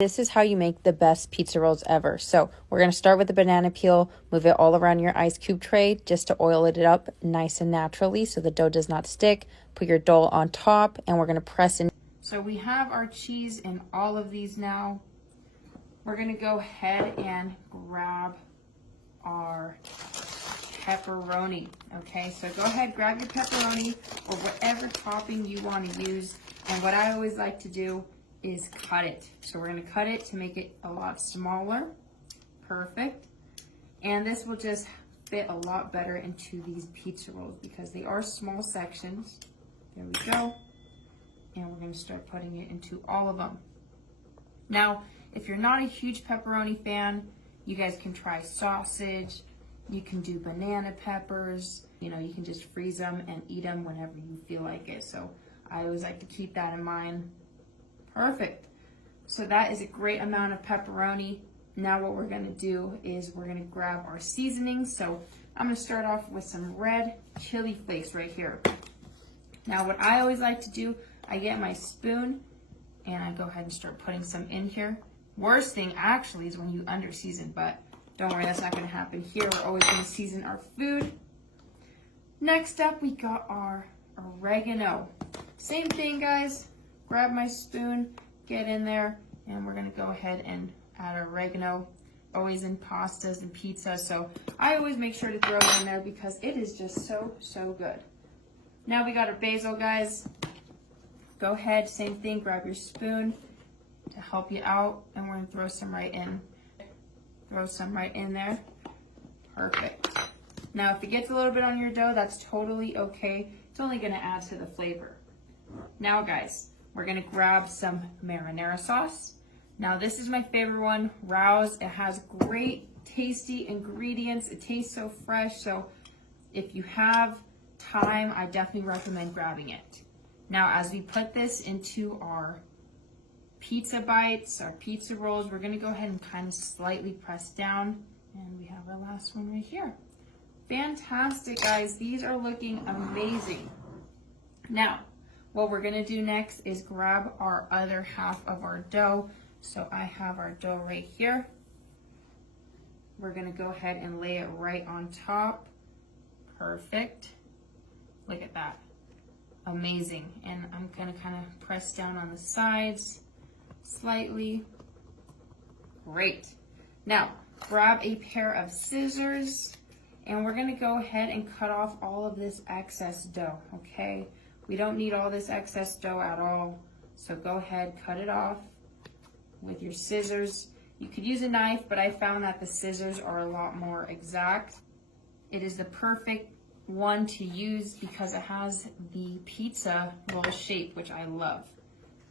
This is how you make the best pizza rolls ever. So we're going to start with the banana peel, move it all around your ice cube tray just to oil it up nice and naturally so the dough does not stick. Put your dough on top and we're going to press in. So we have our cheese in all of these now. We're going to go ahead and grab our pepperoni. Okay, so go ahead, grab your pepperoni or whatever topping you want to use. And what I always like to do is cut it. So we're going to cut it to make it a lot smaller. Perfect. And this will just fit a lot better into these pizza rolls because they are small sections. There we go. And we're going to start putting it into all of them. Now, if you're not a huge pepperoni fan, you guys can try sausage. You can do banana peppers. You know, you can just freeze them and eat them whenever you feel like it. So I always like to keep that in mind. Perfect. So that is a great amount of pepperoni. Now what we're going to do is we're going to grab our seasoning. So I'm going to start off with some red chili flakes right here. Now what I always like to do, I get my spoon and I go ahead and start putting some in here. Worst thing actually is when you under season, but don't worry, that's not going to happen here. We're always going to season our food. Next up, we got our oregano. Same thing, guys. Grab my spoon, get in there, and we're gonna go ahead and add oregano, always in pastas and pizza. So I always make sure to throw it in there because it is just so, so good. Now we got our basil, guys. Go ahead, same thing, grab your spoon to help you out, and we're gonna throw some right in. Throw some right in there. Perfect. Now if it gets a little bit on your dough, that's totally okay. It's only gonna add to the flavor. Now guys, we're gonna grab some marinara sauce. Now this is my favorite one, Rao's. It has great tasty ingredients. It tastes so fresh. So if you have time, I definitely recommend grabbing it. Now as we put this into our pizza bites, our pizza rolls, we're gonna go ahead and kind of slightly press down. And we have our last one right here. Fantastic, guys. These are looking amazing. Now, what we're gonna do next is grab our other half of our dough. So I have our dough right here. We're gonna go ahead and lay it right on top. Perfect. Look at that. Amazing. And I'm gonna kind of press down on the sides slightly. Great. Now, grab a pair of scissors and we're gonna go ahead and cut off all of this excess dough, okay? We don't need all this excess dough at all. So go ahead, cut it off with your scissors. You could use a knife, but I found that the scissors are a lot more exact. It is the perfect one to use because it has the pizza roll shape, which I love.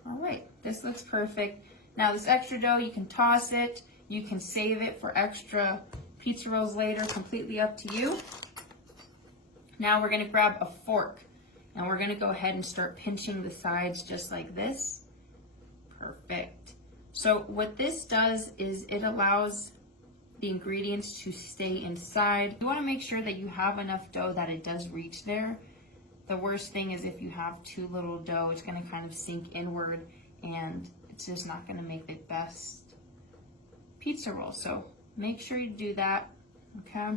All right, this looks perfect. Now this extra dough, you can toss it. You can save it for extra pizza rolls later, completely up to you. Now we're gonna grab a fork. And we're gonna go ahead and start pinching the sides just like this. Perfect. So what this does is it allows the ingredients to stay inside. You wanna make sure that you have enough dough that it does reach there. The worst thing is if you have too little dough, it's gonna kind of sink inward and it's just not gonna make the best pizza roll. So make sure you do that, okay?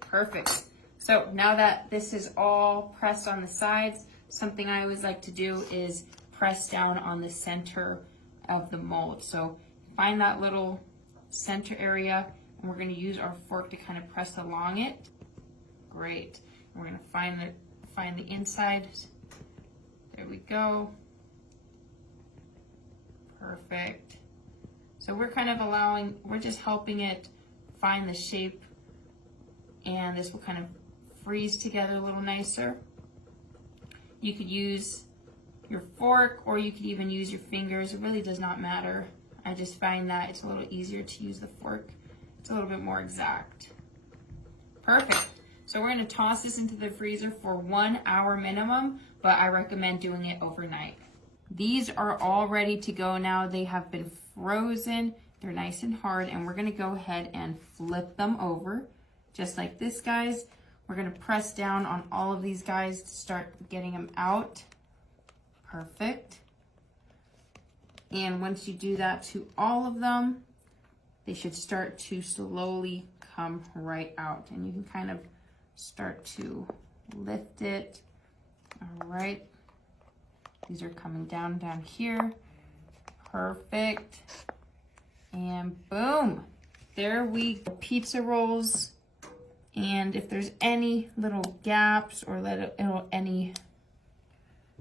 Perfect. So now that this is all pressed on the sides, something I always like to do is press down on the center of the mold. So find that little center area and we're gonna use our fork to kind of press along it. Great. And we're gonna find the inside. There we go. Perfect. So we're kind of we're just helping it find the shape and this will kind of freeze together a little nicer. You could use your fork or you could even use your fingers. It really does not matter. I just find that it's a little easier to use the fork. It's a little bit more exact. Perfect. So we're gonna toss this into the freezer for 1 hour minimum, but I recommend doing it overnight. These are all ready to go now. They have been frozen. They're nice and hard and we're gonna go ahead and flip them over just like this, guys. We're gonna press down on all of these guys to start getting them out. Perfect. And once you do that to all of them, they should start to slowly come right out. And you can kind of start to lift it. All right. These are coming down here. Perfect. And boom. There we go. Pizza rolls. And if there's any little gaps or any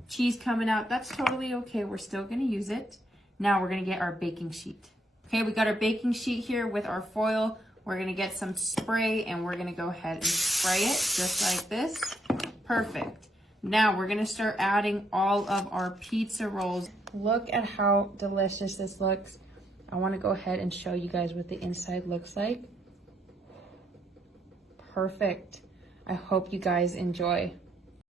cheese coming out, that's totally okay. We're still gonna use it. Now we're gonna get our baking sheet. Okay, we got our baking sheet here with our foil. We're gonna get some spray and we're gonna go ahead and spray it just like this. Perfect. Now we're gonna start adding all of our pizza rolls. Look at how delicious this looks. I wanna go ahead and show you guys what the inside looks like. Perfect. I hope you guys enjoy.